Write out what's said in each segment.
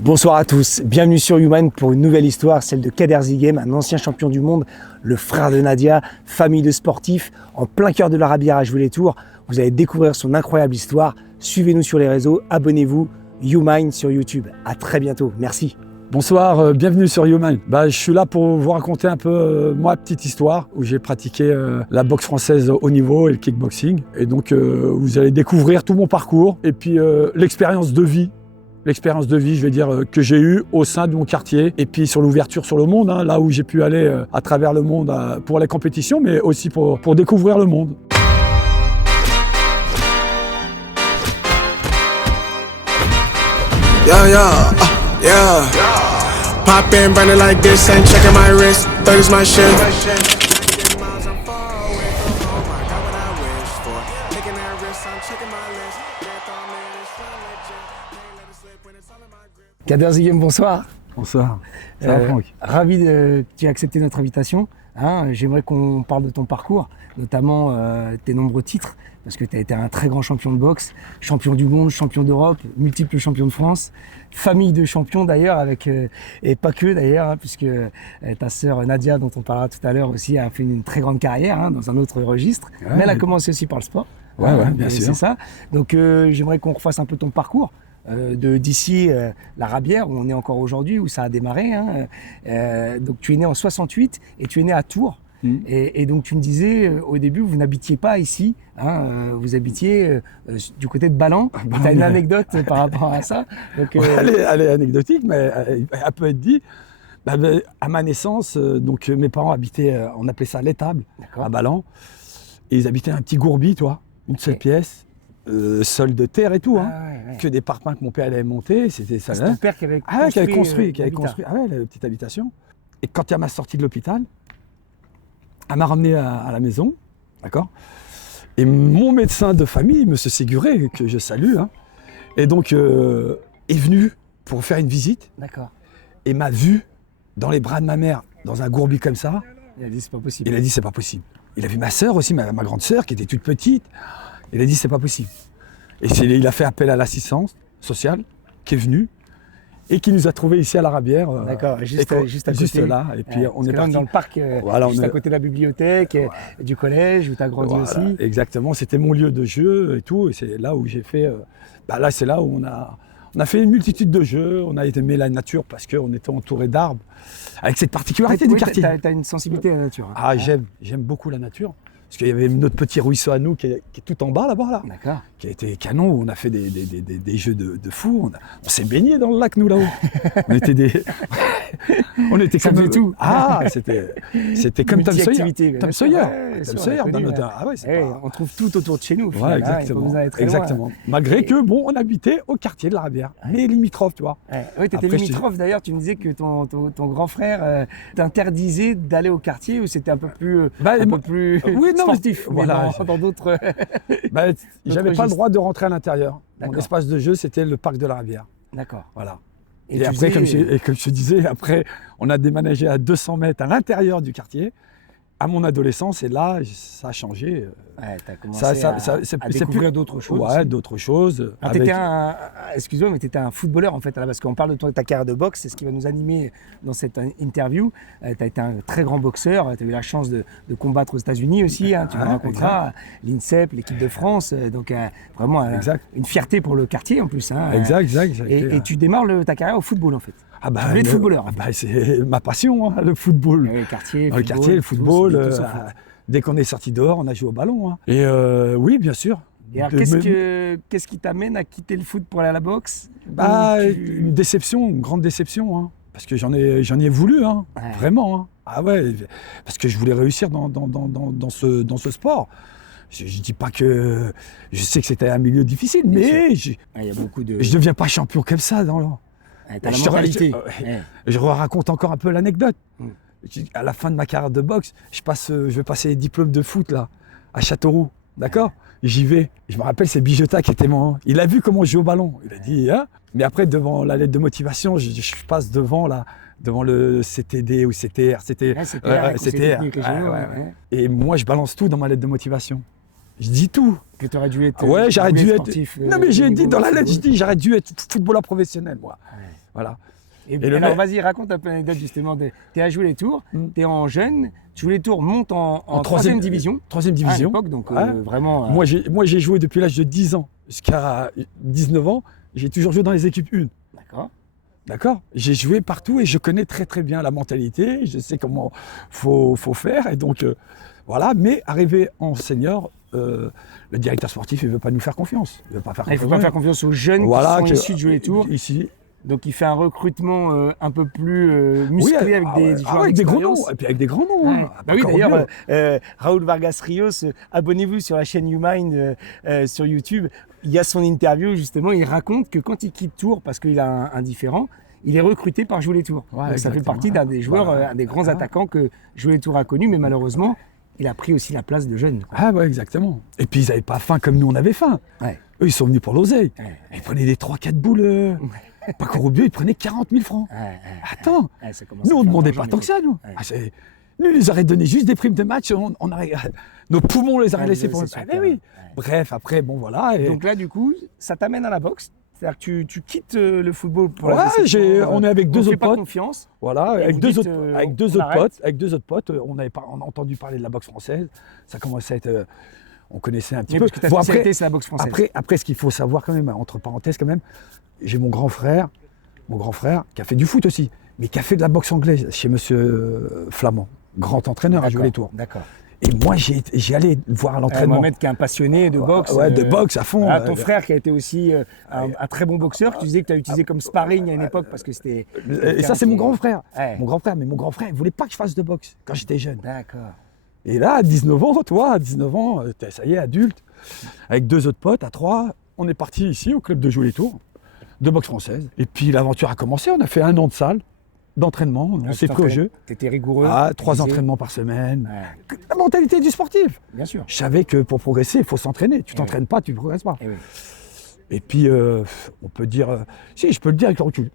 Bonsoir à tous, bienvenue sur Human pour une nouvelle histoire, celle de Kader Ziguem, un ancien champion du monde, le frère de Nadia, famille de sportifs, en plein cœur de l'Arabie à jouer les tours. Vous allez découvrir son incroyable histoire. Suivez-nous sur les réseaux, abonnez-vous, Human sur YouTube. À très bientôt, merci. Bonsoir, bienvenue sur Human. Je suis là pour vous raconter un peu ma petite histoire où j'ai pratiqué la boxe française au haut niveau et le kickboxing. Et donc vous allez découvrir tout mon parcours et puis l'expérience de vie, je vais dire, que j'ai eue au sein de mon quartier et puis sur l'ouverture sur le monde, là où j'ai pu aller à travers le monde pour les compétitions, mais aussi pour découvrir le monde. Yeah. Pop in, burn it like this, ain't checking my wrist. 30's my shit. Kader Ziguem, bonsoir. Bonsoir, ça va Franck? Ravi que tu aies accepté notre invitation. J'aimerais qu'on parle de ton parcours, notamment tes nombreux titres, parce que tu as été un très grand champion de boxe, champion du monde, champion d'Europe, multiple champion de France, famille de champions d'ailleurs, et pas que d'ailleurs, puisque ta sœur Nadia, dont on parlera tout à l'heure aussi, a fait une très grande carrière dans un autre registre, mais elle a commencé aussi par le sport. Bien sûr. C'est ça. Donc j'aimerais qu'on refasse un peu ton parcours. D'ici la Rabière où on est encore aujourd'hui, où ça a démarré. Donc tu es né en 68 et tu es né à Tours. Et donc tu me disais au début, vous n'habitiez pas ici, vous habitiez du côté de Ballan. Tu as une anecdote par rapport à ça. Donc, elle est anecdotique, mais elle peut être dit. À ma naissance, donc mes parents habitaient, on appelait ça l'étable, à Ballan. Et ils habitaient un petit gourbi, une seule pièce. Sol de terre et tout, que des parpaings que mon père avait monté, c'était ça. C'est ton père qui avait construit, la petite habitation. Et quand elle m'a sorti de l'hôpital, elle m'a ramené à la maison, d'accord. Et mon médecin de famille, Monsieur Séguré, que je salue, et donc est venu pour faire une visite. D'accord. Et m'a vu dans les bras de ma mère, dans un gourbi comme ça. Il a dit c'est pas possible. Il a dit c'est pas possible. Il a vu ma sœur aussi, ma grande sœur, qui était toute petite. Il a dit c'est pas possible. Et il a fait appel à l'assistance sociale qui est venue et qui nous a trouvés ici à la Rabière. D'accord, juste à côté. Juste là. Et puis on est parti dans le parc, juste à côté de la bibliothèque, du collège où tu as grandi aussi. Exactement, c'était mon lieu de jeu et tout. Et c'est là où j'ai fait. C'est là où on a fait une multitude de jeux. On a aimé la nature parce qu'on était entouré d'arbres. Avec cette particularité du quartier. Tu as une sensibilité à la nature. J'aime beaucoup la nature. Parce qu'il y avait notre petit ruisseau à nous qui est tout en bas là-bas, D'accord. Qui a été canon, où on a fait des jeux de fou. On s'est baigné dans le lac, nous, là-haut. on était ça comme faisait tout. C'était comme Tom Sawyer. Tom Sawyer. Tom Sawyer. On trouve tout autour de chez nous. Exactement. Malgré que, on habitait au quartier de la Rabière, mais limitrophe, tu vois. Oui, tu étais limitrophe. D'ailleurs, tu me disais que ton grand frère t'interdisait d'aller au quartier où c'était un peu plus sportif, dans d'autres. J'avais pas le droit de rentrer à l'intérieur. Mon espace de jeu, c'était le parc de la Rabière. D'accord. Voilà. Et après, comme je te disais, on a déménagé à 200 mètres à l'intérieur du quartier. À mon adolescence, et là, ça a changé. Tu as commencé à découvrir d'autres choses. Ouais, d'autres choses. Excuse-moi, mais tu étais un footballeur en fait, parce qu'on parle de ta carrière de boxe, c'est ce qui va nous animer dans cette interview. Tu as été un très grand boxeur, tu as eu la chance de combattre aux États-Unis aussi, tu me raconteras, l'INSEP, l'équipe de France, donc vraiment une fierté pour le quartier en plus. Exact. Et tu démarres ta carrière au football en fait. Tu voulais être footballeur. C'est ma passion, le football. Le quartier, le football. Dès qu'on est sorti dehors, on a joué au ballon. Et oui, bien sûr. Et alors, qu'est-ce qui t'amène à quitter le foot pour aller à la boxe? Une déception, une grande déception. Parce que j'en ai voulu, vraiment. Parce que je voulais réussir dans ce sport. Je dis pas que... Je sais que c'était un milieu difficile, mais je ne deviens pas champion comme ça. T'as la mentalité. Je raconte encore un peu l'anecdote. À la fin de ma carrière de boxe, je vais passer les diplômes de foot là, à Châteauroux, d'accord. J'y vais. Je me rappelle, c'est Bijota qui était il a vu comment je joue au ballon. Il a dit, Mais après, devant la lettre de motivation, je passe devant le CTD ou CTR. Et moi, je balance tout dans ma lettre de motivation. Je dis tout. Que tu aurais dû être j'aurais dû être sportif. Non, mais j'ai dit dans la lettre, j'aurais dû être footballeur professionnel, moi. Voilà. Et le alors, mec- vas-y, raconte un peu l'anecdote justement. Tu es à jouer les tours, tu es en jeune, jouer les tours monte en troisième division. Troisième À division. l'époque, donc Ouais. vraiment. Moi, j'ai joué depuis l'âge de 10 ans jusqu'à 19 ans. J'ai toujours joué dans les équipes 1. D'accord. D'accord. J'ai joué partout et je connais très très bien la mentalité. Je sais comment faut faire. Et donc, voilà. Mais arrivé en senior, le directeur sportif, il ne veut pas nous faire confiance. Il ne veut pas faire Il ne confiance. faut pas faire confiance aux jeunes Voilà, qui sont issus de jouer les tours. Ici. Donc il fait un recrutement un peu plus musclé avec des joueurs avec des gros noms. d'expérience. Et puis avec des grands noms. Ouais. Hein. Bah oui, Encore d'ailleurs, mieux. Raoul Vargas Rios, abonnez-vous sur la chaîne YouMind sur YouTube. Il y a son interview, justement. Il raconte que quand il quitte Tours, parce qu'il a un différent, il est recruté par Jouer les Tours. Ouais, Donc ça fait exactement. partie d'un des joueurs, Voilà. un des grands attaquants que Jouer les Tours a connu, mais malheureusement, il a pris aussi la place de jeunes. Quoi. Ah ouais, exactement. Et puis ils n'avaient pas faim comme nous on avait faim. Ouais. Eux, ils sont venus pour l'oseille. Ouais. Ils prenaient des 3-4 boules. Pas au bio, ils prenaient 40 000 francs. Attends, Ça commence nous à on faire ne demandait d'argent, pas les tant que ça, nous. Ouais. Nous, ils nous auraient donné juste des primes de match. Nos poumons, on les aurait Ouais, laissés vous pour. laissez sur Ah, le mais terrain. oui. Ouais. Bref, après, bon voilà. Et... Donc là, du coup, ça t'amène à la boxe. C'est-à-dire que tu quittes le football pour Ouais, la déception. on est avec deux on fait autres pas potes. confiance. Voilà, Et avec vous deux dites, autres, on arrête. avec deux autres potes, on a entendu parler de la boxe française. Ça commençait à être, on connaissait un petit Mais peu. parce que ta Bon, spécialité, c'est la boxe française. après, ce qu'il faut savoir quand même, entre parenthèses quand même, j'ai mon grand frère qui a fait du foot aussi, mais qui a fait de la boxe anglaise chez Monsieur Flamand, grand entraîneur à jouer les tours. D'accord. Et moi, j'y allais voir à l'entraînement. Mohamed qui est un passionné de boxe. Ouais, de boxe à fond. Ton frère qui a été aussi un très bon boxeur, que tu disais que tu as utilisé comme sparring à une époque parce que c'était. Et ça, c'est mon grand frère. Ouais. Mon grand frère, mais mon grand frère, il voulait pas que je fasse de boxe quand j'étais jeune. D'accord. Et là, à 19 ans, toi, à 19 ans, ça y est, adulte, avec deux autres potes, à trois, on est parti ici au club de Jouer les Tours, de boxe française. Et puis l'aventure a commencé, on a fait 1 an de salle, d'entraînement, on s'est pris au jeu. Tu étais rigoureux. 3 tu disais. entraînements par semaine. Ouais, La mentalité du sportif. bien sûr. Je savais que pour progresser, il faut s'entraîner. Tu Eh t'entraînes pas, tu ne progresses pas. Eh oui. Et puis, on peut dire, si, je peux le dire avec le recul,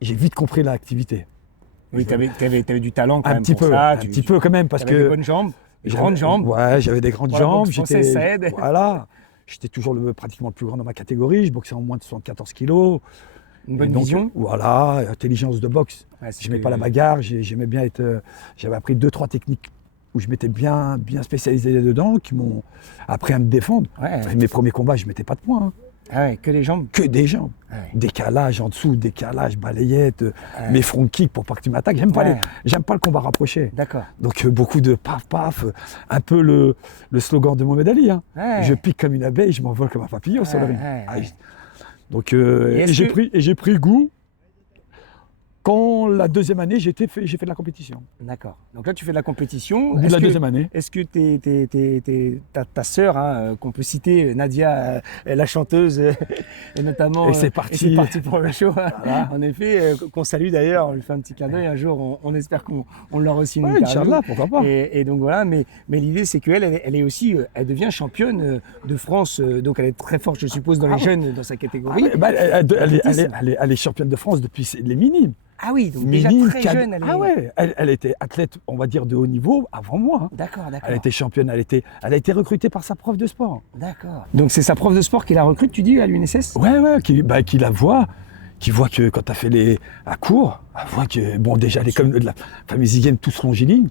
j'ai vite compris l'activité. Oui, tu avais du talent quand Un même. petit pour peu, ça. un petit peu quand même, parce T'avais des que... bonnes jambes, des J'avais- grandes jambes. Ouais, j'avais des grandes Pour la jambes. boxe française, ça aide. Voilà. J'étais toujours pratiquement le plus grand dans ma catégorie. Je boxais en moins de 74 kilos. Une bonne Et donc, vision. Voilà, intelligence de boxe. Ouais, c'est J'aimais que- pas la bagarre. J'aimais bien être. J'avais appris 2-3 techniques où je m'étais bien spécialisé dedans, qui m'ont appris à me défendre. Ouais. Mes premiers combats, je mettais pas de points. Hein. Ah ouais, que les jambes. Que des jambes. Ouais. Décalage en dessous, décalage, balayette, mes front kicks pour pas que tu m'attaques. J'aime pas, Ouais. j'aime pas le combat rapproché. D'accord. Donc beaucoup de paf paf, un peu le slogan de Mohamed Ali. Hein. Ouais. Je pique comme une abeille, je m'envole comme un papillon sur le ring. ouais, Ah, ouais. Donc est-ce j'ai pris goût quand la deuxième année j'ai fait de la compétition. D'accord. Donc là, tu fais de la compétition. Au bout de la deuxième année. Est-ce que ta sœur, hein, qu'on peut citer, Nadia, la chanteuse, et notamment. Et c'est parti. Et c'est parti pour le show. En effet, qu'on salue d'ailleurs, on lui fait un petit clin d'œil. Un jour, on espère qu'on l'aura aussi une Ouais, interview. Inch'Allah, pourquoi pas. Et donc voilà, mais l'idée, c'est qu'elle, elle est aussi, elle devient championne de France. Donc elle est très forte, je suppose, dans les jeunes, dans sa catégorie. Elle est championne de France depuis les minimes. Ah oui, donc déjà Minimes, très jeune. Elle est... Ah ouais, elle était athlète, on va dire, de haut niveau avant moi. Hein. D'accord. Elle était championne, elle a été recrutée par sa prof de sport. D'accord. Donc c'est sa prof de sport qui la recrute, tu dis, à l'UNSS? Ouais, qui la voit, qui voit que quand tu as fait les à court, elle voit que, bon, déjà, elle est comme de la famille Ziguem, tous longilignes,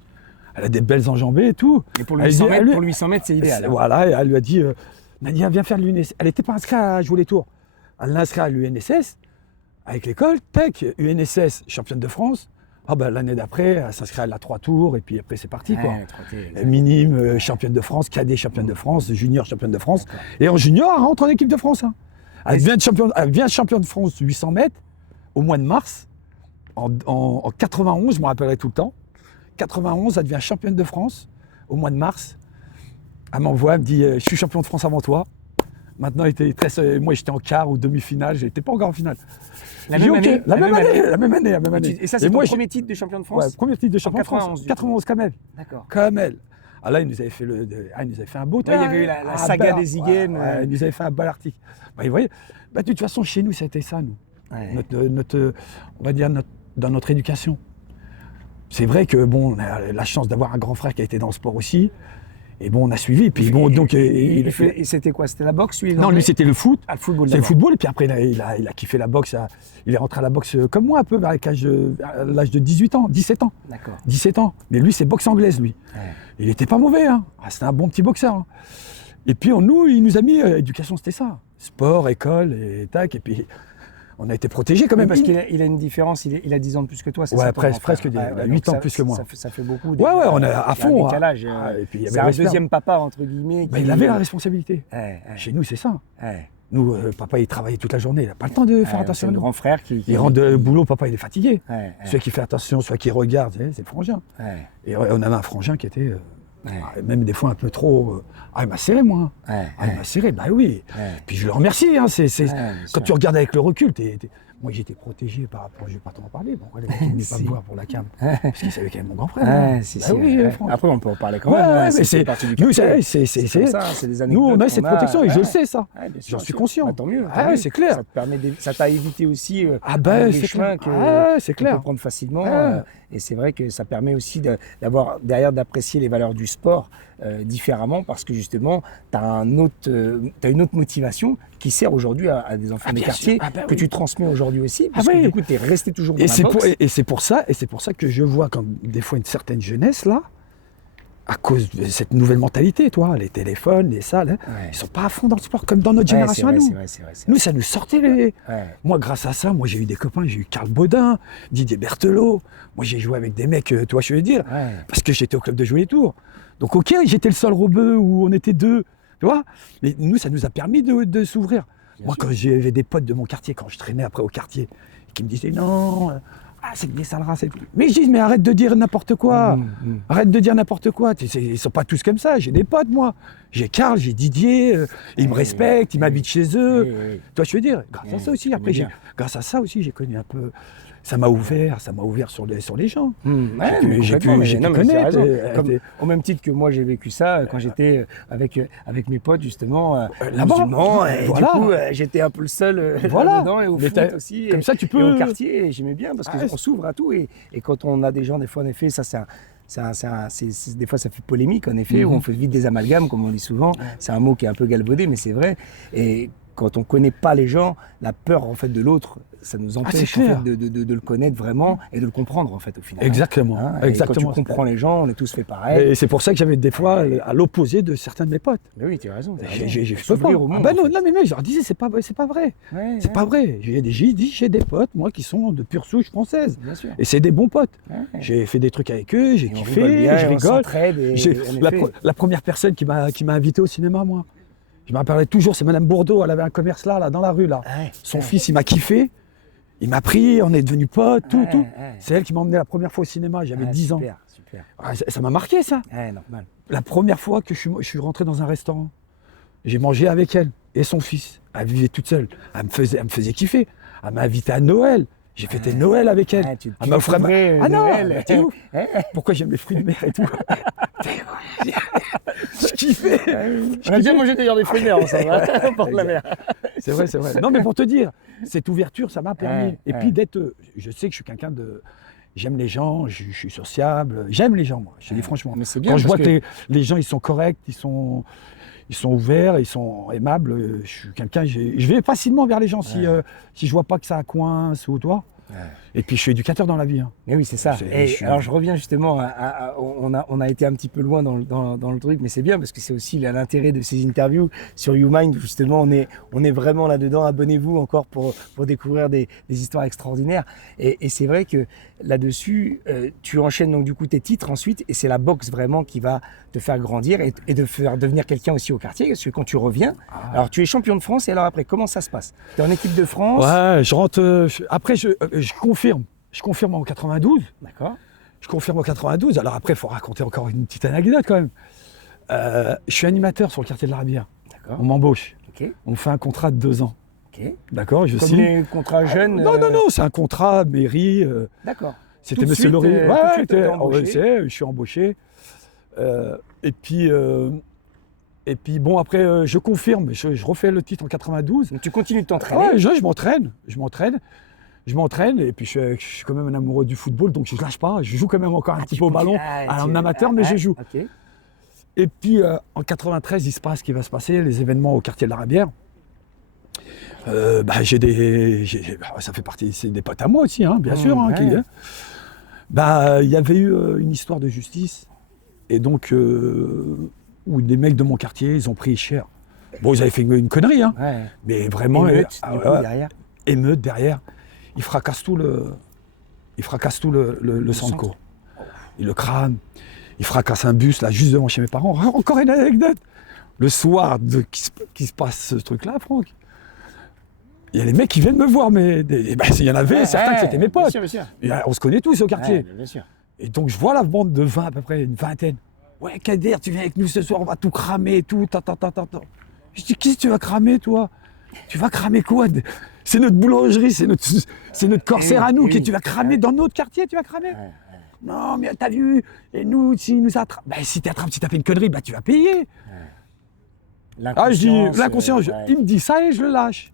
elle a des belles enjambées et tout. Et pour Elle dit- 800 mètres, elle lui- pour 800 mètres, c'est idéal. Voilà, et elle lui a dit, Nadia, viens faire l'UNSS. Elle n'était pas inscrite à jouer les tours. Elle l'a inscrite à l'UNSS, avec l'école, tech, UNSS, championne de France. Ah ben, l'année d'après, elle s'inscrit à la 3 tours, et puis après, c'est parti, quoi. Ouais, trottée, Minime, championne de France, cadet championne de France, junior championne de France. Et en junior, elle rentre en équipe de France. Hein. Elle devient championne de France 800 mètres au mois de mars, en 91, je me rappellerai tout le temps. 91, elle devient championne de France au mois de mars. Elle m'envoie, elle me dit, je suis champion de France avant toi. Maintenant, moi j'étais en quart ou demi-finale, j'étais pas encore en finale. La J'ai dit, même OK, année, la même année. Et ça, c'est ton premier titre de champion de France? Ouais, premier titre de champion de 91, France. du coup. 91 Kamel. D'accord. Kamel. Ah là, il nous avait fait, un beau Ouais, il y avait eu la saga des Ziguem. Il nous avait fait un bel article. Bah, vous voyez, de toute façon, chez nous, c'était ça, nous. Ouais. On va dire dans notre éducation. C'est vrai que, bon, on a la chance d'avoir un grand frère qui a été dans le sport aussi. Et bon, on a suivi. Puis bon, donc Et c'était quoi? C'était la boxe, lui? Non, lui c'était le foot. Ah, le football. C'est le d'abord. football. Et puis après, il a kiffé la boxe. Il est rentré à la boxe comme moi, un peu, à l'âge de 18 ans, 17 ans. D'accord. 17 ans. Mais lui, c'est boxe anglaise, lui. Ouais. Il était pas mauvais, hein. Ah, c'était un bon petit boxeur. Hein. Et puis, il nous a mis, éducation, c'était ça. Sport, école, et tac. Et puis, on a été protégés quand même. Parce qu'il a une différence, il a 10 ans de plus que toi, c'est Ouais, ça? ton grand presque, frère. il a Ouais, 8 donc ans plus que moi. Ça fait beaucoup. Ouais, on est à fond. Il y a un décalage. Ah, et puis, il y avait C'est un respect. deuxième papa, entre guillemets. Bah, il avait la responsabilité. Ouais. Chez nous, c'est ça. Ouais. Nous, papa, il travaillait toute la journée. Il n'a pas le temps de faire attention C'est à le nous. grand frère qui. Il rentre de boulot, papa, il est fatigué. Ouais. Celui qui fait attention, celui qui regarde, c'est le frangin. Ouais. Et on avait un frangin qui était Ouais. même des fois un peu trop. Il m'a serré, moi. Ouais. Il m'a serré, bah oui. Ouais. Puis je le remercie. Hein, bien quand sûr. tu regardes avec le recul, moi j'étais protégé par rapport. Je ne vais pas t'en parler. Pourquoi les mecs ne venaient pas Si. me voir pour la cam? Parce qu'ils savaient qu'il y avait mon grand frère. Ouais, hein. si, Bah si, oui, ouais. Franck. Après, on peut en parler quand Ouais, même. ouais, mais c'est partie du nous, quartier. c'est comme ça, c'est des anecdotes. nous, on a cette qu'on protection et je ouais. le sais, ça. Ouais, bien sûr, J'en suis sûr. conscient. Bah, tant mieux. Ah ouais, c'est clair. Ça te permet ça t'a évité aussi Ah ben, des c'est chemins clair. C'est qu'on clair. peut prendre facilement. Ouais. Et c'est vrai que ça permet aussi d'avoir derrière d'apprécier les valeurs du sport différemment parce que justement, tu as une autre motivation qui sert aujourd'hui à des enfants des bien quartiers sûr. Ah ben que oui. tu transmets aujourd'hui aussi parce Ah que oui. du coup, tu es resté toujours dans Et la c'est boxe. pour ça que je vois quand des fois une certaine jeunesse là, à cause de cette nouvelle mentalité, toi, les téléphones, les salles, hein, Ouais. ils sont pas à fond dans le sport comme dans notre Ouais, génération à nous. c'est vrai. Nous, ça nous sortait les. Ouais. Moi, grâce à ça, j'ai eu des copains, j'ai eu Karl Baudin, Didier Berthelot. Moi, j'ai joué avec des mecs, tu vois, je veux dire, Ouais. parce que j'étais au club de jouer les tours. Donc, ok, j'étais le seul rebeu où on était deux, tu vois. Mais nous, ça nous a permis de s'ouvrir. Bien Moi, sûr. quand j'avais des potes de mon quartier, quand je traînais après au quartier, qui me disaient non, c'est des sales races. Mais je dis, mais arrête de dire n'importe quoi. Arrête de dire n'importe quoi. Ils sont pas tous comme ça. J'ai des potes, moi. J'ai Karl, j'ai Didier. Ils me respectent, ils m'habitent chez eux. Oui. Toi, je veux dire, grâce à ça aussi. Après, bien. grâce à ça aussi, j'ai connu un peu. Ça m'a ouvert sur les gens. Ouais, J'ai pu mais connaître. c'est raison. Au même titre que moi j'ai vécu ça quand j'étais avec mes potes justement là-bas. musulmans, et Voilà. du coup j'étais un peu le seul Voilà. là-dedans et au Mais foot aussi comme ça, tu et peux. au quartier et j'aimais bien parce Ouais. qu'on s'ouvre à tout et quand on a des gens des fois en effet ça des fois ça fait polémique en effet où on fait vite des amalgames comme on dit souvent. C'est un mot qui est un peu galvaudé mais c'est vrai et quand on connaît pas les gens, la peur en fait de l'autre, ça nous empêche en clair. fait, de le connaître vraiment et de le comprendre en fait au final. Exactement. Hein, et Exactement. quand tu comprends les gens, on est tous fait pareil. Et c'est pour ça que j'avais des fois à l'opposé de certains de mes potes. Mais oui, tu as raison. J'ai Faut peux pas. s'ouvrir au monde, bah en non, fait. non, mais je leur disais, c'est pas vrai. Ouais, C'est pas vrai. J'ai des potes, moi, qui sont de pure souche française. Bien sûr. Et c'est des bons potes. Ouais. J'ai fait des trucs avec eux, j'ai Et on kiffé, rigole bien, je et on rigole. s'entraide et en effet. La première personne qui m'a invité au cinéma, moi. Je me rappellerai toujours, c'est Madame Bourdeau, elle avait un commerce là, dans la rue, là. Ouais. Son fils, il m'a kiffé. Il m'a pris, on est devenus potes, tout. Ouais. C'est elle qui m'a emmené la première fois au cinéma, j'avais 10 ans. Super. Ah, ça m'a marqué, ça. Ouais, normal. La première fois que je suis rentré dans un restaurant, j'ai mangé avec elle et son fils. Elle vivait toute seule. Elle me faisait kiffer. Elle m'a invité à Noël. J'ai fêté Noël avec elle. Ouais, tu Elle m'a offert découvrais, Ah non, Noël. t'es ouf. Pourquoi j'aime les fruits de mer et tout. Je kiffais. On a déjà mangé d'ailleurs des fruits de mer ensemble, hein, pour la mer. C'est vrai. Non, mais pour te dire, cette ouverture, ça m'a permis. Ouais, Et ouais. puis je sais que je suis quelqu'un de. J'aime les gens, je suis sociable. J'aime les gens, moi. Je te dis franchement. Mais c'est bien Quand je vois parce que les gens, ils sont corrects, ils sont ouverts, ils sont aimables. Je suis quelqu'un. Je vais facilement vers les gens si je vois pas que ça coince ou toi. Ouais. Et puis je suis éducateur dans la vie. Hein. Mais oui, c'est ça. C'est- Et je suis- alors je reviens justement, on a été un petit peu loin dans le truc, mais c'est bien parce que c'est aussi l'intérêt de ces interviews sur YouMind où justement on est vraiment là-dedans. Abonnez-vous encore pour découvrir des histoires extraordinaires. Et c'est vrai que là-dessus, tu enchaînes donc du coup tes titres ensuite et c'est la boxe vraiment qui va te faire grandir et de faire devenir quelqu'un aussi au quartier. Parce que quand tu reviens, alors tu es champion de France et alors après, comment ça se passe? Tu es en équipe de France? Ouais, je rentre. Après, je confirme. Je confirme en 92. D'accord. Je confirme en 92. Alors après, il faut raconter encore une petite anecdote quand même. Je suis animateur sur le quartier de la Rabière. D'accord. On m'embauche. Ok. On me fait un contrat de 2 ans. Ok. D'accord, je Comme signe. les contrats jeunes. Non, c'est un contrat mairie. D'accord. C'était Tout de Monsieur suite, Laurier. tout de suite, t'es embauché. Je suis embauché. Et puis bon, après, je confirme. Je refais le titre en 92. Donc tu continues de t'entraîner. Ouais, je m'entraîne et puis je suis quand même un amoureux du football, donc je ne lâche pas. Je joue quand même encore un petit peu au ballon, en amateur, mais je joue. Ok. Et puis en 93, il se passe ce qui va se passer, les événements au quartier de la Rabière. Ça fait partie, c'est des potes à moi aussi, hein, bien sûr. Hein, ouais. Il y avait eu une histoire de justice, et donc où des mecs de mon quartier, ils ont pris cher. Bon, ils avaient fait une connerie, hein, Ouais. mais vraiment Émeute, du coup, derrière. émeute derrière. Ils fracassent tout le Sandco. Ils le crament. Ils fracassent un bus là juste devant chez mes parents. Encore une anecdote. Le soir qui se passe ce truc-là, Franck. Il y a les mecs qui viennent me voir, mais il y en avait certains que c'était mes potes. Bien sûr. Et, on se connaît tous au quartier. Ouais, bien sûr. Et donc je vois la bande de 20 à peu près, une vingtaine. Ouais, Kader, tu viens avec nous ce soir, on va tout cramer et tout. Je dis, qui tu vas cramer, toi? Tu vas cramer quoi? C'est notre boulangerie, c'est notre corsaire à nous, que tu vas cramer dans notre quartier, tu vas cramer? Non, mais t'as vu, et nous, s'ils nous attrapent, si t'attrapes, si t'as fait une connerie, tu vas payer. Ah, je dis, l'inconscient, il me dit ça et je le lâche.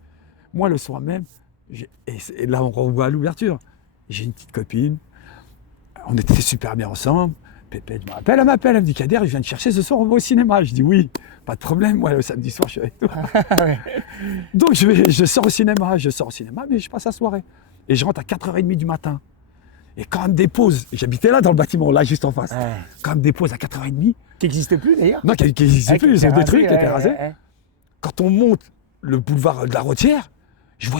Moi, le soir même, et là, on revoit à l'ouverture. J'ai une petite copine, on était super bien ensemble. Pépette, elle m'appelle, elle me dit, Kader, je viens te chercher ce soir, on va au cinéma. Je dis oui, pas de problème, moi, le samedi soir, je suis avec toi. Donc, je sors au cinéma, mais je passe la soirée. Et je rentre à 4h30 du matin. Et quand elle me dépose, j'habitais là dans le bâtiment, là, juste en face. Quand elle me dépose à 4h30. Qui n'existe plus d'ailleurs. Non, qui n'existe plus, ils ont détruit, qui étaient rasés. Ouais. Quand on monte le boulevard de la Rotière, je vois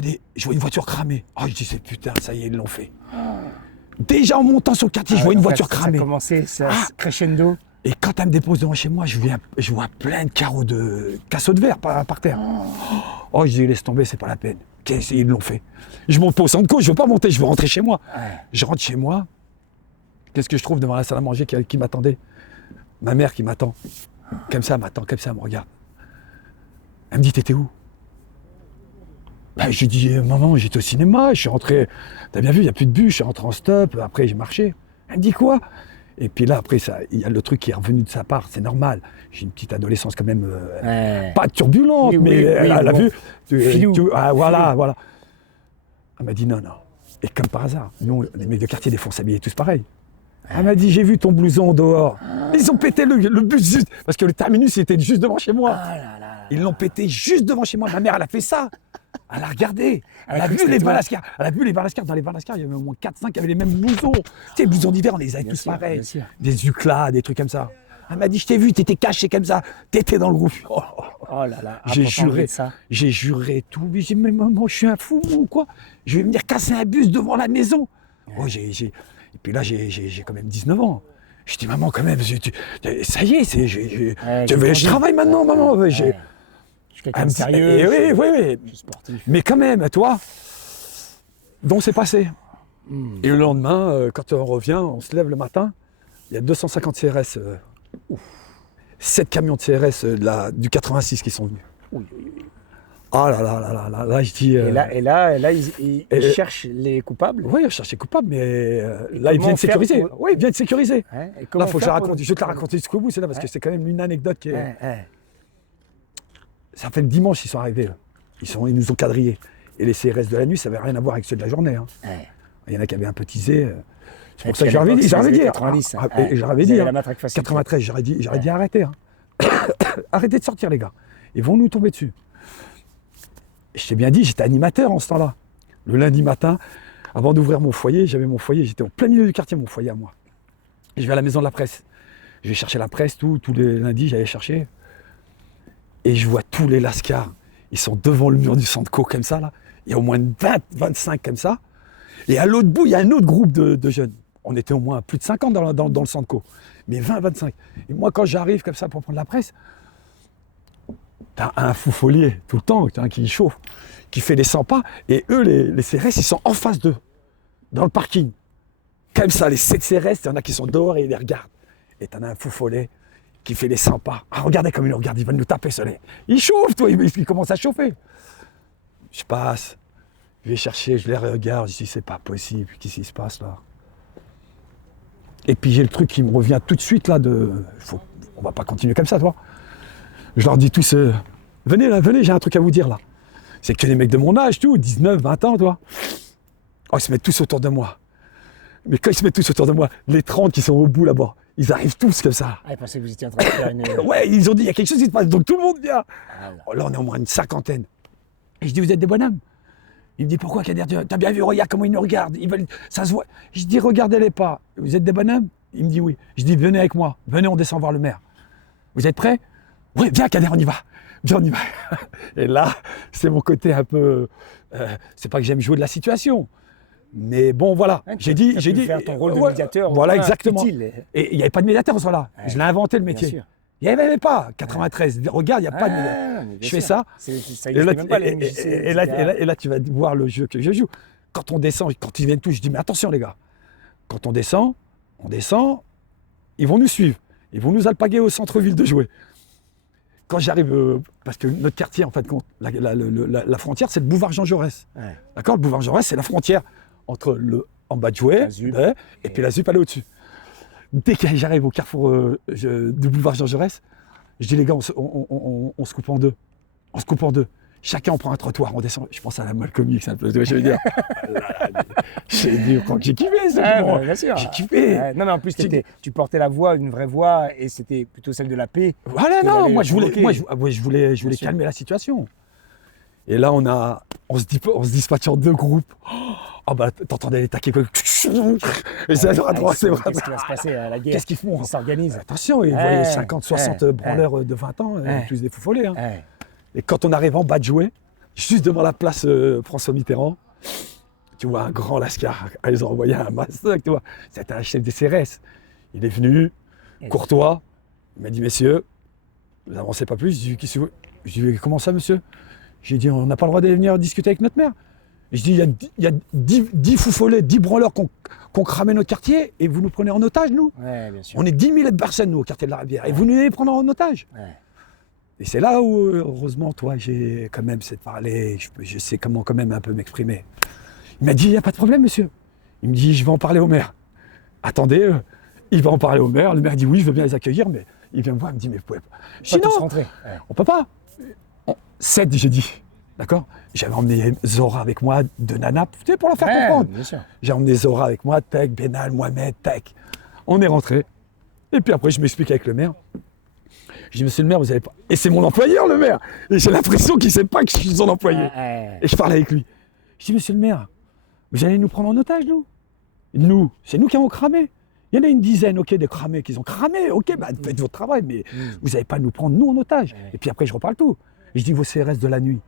une voiture cramée. Oh, je dis, c'est putain, ça y est, ils l'ont fait. Déjà en montant sur le quartier, je vois une voiture cramée. Ça a commencé, crescendo. Et quand elle me dépose devant chez moi, je vois plein de carreaux de casseaux de verre par terre. Oh, je dis, laisse tomber, c'est pas la peine. Ils l'ont fait. Je monte pas au Sandco, je veux pas monter, je veux rentrer chez moi. Je rentre chez moi. Qu'est-ce que je trouve devant la salle à manger qui m'attendait? Ma mère qui m'attend. Comme ça, elle m'attend, comme ça, elle me regarde. Elle me dit, t'étais où? Je lui dis, maman, j'étais au cinéma, je suis rentré. T'as bien vu, il n'y a plus de bus, je suis rentré en stop, après j'ai marché. Elle me dit quoi? Et puis là, après, il y a le truc qui est revenu de sa part, c'est normal. J'ai une petite adolescence quand même, pas turbulente, mais elle a vu. Voilà. Elle m'a dit non. Et comme par hasard, nous, les mecs de quartier, des fois, on s'habillait tous pareil. Elle m'a dit, j'ai vu ton blouson dehors. Ils ont pété le bus juste, parce que le terminus était juste devant chez moi. Ils l'ont pété juste devant chez moi. Ma mère, elle a fait ça. Elle a regardé. Elle a vu les Balascars. Elle a vu les Balascars. Dans les Balascars, il y avait au moins 4-5 qui avaient les mêmes blousons. Tu sais, les blousons d'hiver, on les avait tous pareils. Des Uclas, des trucs comme ça. Elle m'a dit, je t'ai vu, t'étais caché comme ça. T'étais dans le groupe. Oh là là. J'ai juré tout. Mais j'ai dit, mais maman, je suis un fou ou quoi? Je vais venir casser un bus devant la maison. Oh, et puis là, j'ai quand même 19 ans. Je dis, maman, quand même, ça y est, je travaille maintenant, maman. Je suis quelqu'un de sérieux. Oui. Je suis sportif. Mais quand même, toi, donc c'est passé. Et le lendemain, quand on revient, on se lève le matin, il y a 250 CRS, 7 camions de CRS du 86 qui sont venus. Ah là, je dis... Et là, ils cherchent les coupables. Oui, ils cherchent les coupables, mais là, ils viennent sécuriser. Oui, ils viennent sécuriser. Là, il faut que je la raconte. Je vais te la raconter jusqu'au bout, c'est là, parce que c'est quand même une anecdote qui est... Ça fait le dimanche, ils sont arrivés. Là. Ils nous ont quadrillés. Et les CRS de la nuit, ça n'avait rien à voir avec ceux de la journée. Hein. Il y en a qui avaient un peu teasé. C'est pour ça que j'avais dit. J'avais dit. 93, j'aurais dit arrêtez. Hein. Arrêtez de sortir, les gars. Ils vont nous tomber dessus. Et je t'ai bien dit, j'étais animateur en ce temps-là. Le lundi matin, avant d'ouvrir mon foyer, j'étais au plein milieu du quartier, mon foyer à moi. Et je vais à la maison de la presse. Je vais chercher la presse, tous les lundis, j'allais chercher. Et je vois tous les lascars, ils sont devant le mur du Sandco comme ça, là. Il y a au moins 20, 25 comme ça. Et à l'autre bout, il y a un autre groupe de jeunes. On était au moins plus de 50 dans le Sandco. Mais 20, 25. Et moi, quand j'arrive comme ça pour prendre la presse, t'as un fou follier tout le temps, qui chauffe, qui fait les 100 pas. Et eux, les CRS, ils sont en face d'eux, dans le parking. Comme ça, les 7 CRS, il y en a qui sont dehors et ils les regardent. Et t'en as un fou follet qui fait les 100 pas. Ah, regardez comme il nous regarde, il va nous taper, ce lait. Il chauffe, toi, il commence à chauffer. Je passe, je vais chercher, je les regarde, je dis, c'est pas possible, qu'est-ce qui se passe là? Et puis j'ai le truc qui me revient tout de suite là, on va pas continuer comme ça, toi. Je leur dis tous, venez là, venez, j'ai un truc à vous dire là. C'est que les mecs de mon âge, tout, 19, 20 ans, toi. Oh, ils se mettent tous autour de moi. Mais quand ils se mettent tous autour de moi, les 30 qui sont au bout là-bas, Ils arrivent tous comme ça. Ah, ils pensaient que vous étiez en train de faire une... Ouais, ils ont dit, il y a quelque chose qui se passe, donc tout le monde vient. Ah, là. Oh, là, on est au moins une cinquantaine. Et je dis, vous êtes des bonhommes? Il me dit, pourquoi, Kader? T'as bien vu, regarde comment ils nous regardent. Ils veulent... Ça se voit. Je dis, regardez-les pas. Vous êtes des bonhommes? Il me dit, oui. Je dis, venez avec moi. Venez, on descend voir le maire. Vous êtes prêts? Oui, viens, Kader, on y va. Viens, on y va. Et là, c'est mon côté un peu... c'est pas que j'aime jouer de la situation. Mais bon, voilà. Ouais, j'ai dit... faire ton rôle de médiateur. Voilà, exactement. Utile. Et il n'y avait pas de médiateur en ce là. Ouais, Je l'ai inventé, le bien métier. sûr. Il n'y avait pas. 93. Regarde, il n'y a pas de médiateur. Mais bien Je fais sûr. ça. Ça Et là, n'existe même pas, les MJC, et là, tu vas voir le jeu que je joue. Quand on descend, quand ils viennent tous, je dis, mais attention les gars. Quand on descend, ils vont nous suivre. Ils vont nous alpaguer au centre-ville de jouer. Quand j'arrive, parce que notre quartier, en fait, la frontière, c'est le boulevard Jean Jaurès. Ouais. D'accord? Le boulevard Jean Jaurès, c'est la frontière entre le en bas de jouer et puis la ZUP, elle est au-dessus. Dès que j'arrive au carrefour du boulevard Jean Jaurès, je dis, les gars, on se coupe en deux. On se coupe en deux. Chacun, on prend un trottoir, on descend. Je pense à la Malcolm X, un peu, je veux dire. J'ai dit, j'ai kiffé, bien sûr. J'ai kiffé. Non, mais en plus, tu portais la voix, une vraie voix, et c'était plutôt celle de la paix. Voilà, non, moi, je voulais calmer la situation. Et là, on se dispatche en deux groupes. Oh, bah, t'entendais les taquets. Et c'est à droite, c'est vrai. Qu'est-ce qui va se passer à la guerre? Qu'est-ce qu'ils font? Ils s'organisent. Attention, ils voyaient 50, 60 branleurs de 20 ans, plus des fous follets. Hein. Et quand on arrive en bas de jouer, juste devant la place François Mitterrand, tu vois un grand lascar. Ils ont envoyé un masque, tu vois. C'était un chef des CRS. Il est venu, courtois. Il m'a dit, messieurs, vous n'avancez pas plus. Je dis, comment ça, monsieur? J'ai dit, on n'a pas le droit de venir discuter avec notre maire. Je dis, il y a 10 fous follets, 10 branleurs qui ont cramé notre quartier et vous nous prenez en otage, nous. Ouais, bien sûr. On est 10 000 personnes, nous, au quartier de la Rivière. Et vous nous les prendre en otage. Et c'est là où, heureusement, toi, j'ai quand même cette parler, je sais comment quand même un peu m'exprimer. Il m'a dit, il n'y a pas de problème, monsieur. Il me dit, je vais en parler au maire. Attendez, il va en parler au maire. Le maire dit, oui, je veux bien les accueillir, mais il vient me voir, il me dit, mais vous pouvez pas. Je dis, non, on peut pas. 7, j'ai dit. D'accord? J'avais emmené Zora avec moi de Nana, tu sais, pour leur faire comprendre. J'ai emmené Zora avec moi, Tech, Benal, Mohamed, Tech. On est rentré. Et puis après, je m'explique avec le maire. Je dis, monsieur le maire, vous savez pas. Et c'est mon employeur, le maire. Et j'ai l'impression qu'il ne sait pas que je suis son employé. Et je parle avec lui. Je dis, monsieur le maire, vous allez nous prendre en otage, nous? Nous, c'est nous qui avons cramé. Il y en a une dizaine, ok, de cramés qui ont cramé. Ok, bah, faites votre travail, mais vous n'allez pas nous prendre, nous, en otage. Et puis après, je reparle tout. Et je dis, vos CRS de la nuit,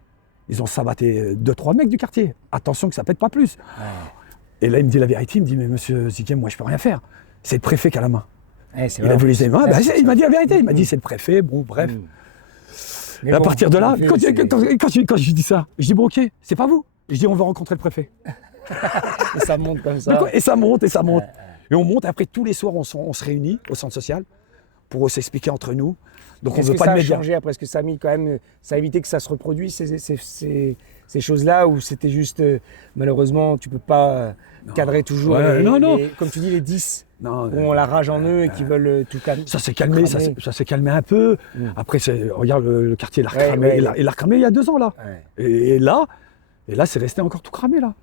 ils ont sabatté 2-3 mecs du quartier. Attention que ça pète pas plus. Et là, il me dit la vérité. Il me dit, mais monsieur Zikiem, moi, je peux rien faire. C'est le préfet qui a la main. Il a vu les mains. Il m'a dit la vérité. Il m'a dit, c'est le préfet. Bon, bref. Et à partir de là, quand je dis ça, je dis, bon, ok, c'est pas vous. Je dis, on va rencontrer le préfet. Et ça monte comme ça. Et ça monte, et ça monte. Et on monte. Après, tous les soirs, on se réunit au centre social pour s'expliquer entre nous. Donc, on veut pas de médias. Ça a changé après? Est-ce que ça a mis quand même, ça a évité que ça se reproduise, ces choses-là, ou c'était juste, malheureusement, tu peux pas cadrer toujours comme tu dis, les 10 qui ont la rage en eux et qui veulent tout calmer. Ça s'est calmé, ça s'est calmé un peu. Après, regarde, le quartier, il a recramé, il a recramé il y a 2 ans, là. Et là, c'est resté encore tout cramé, là.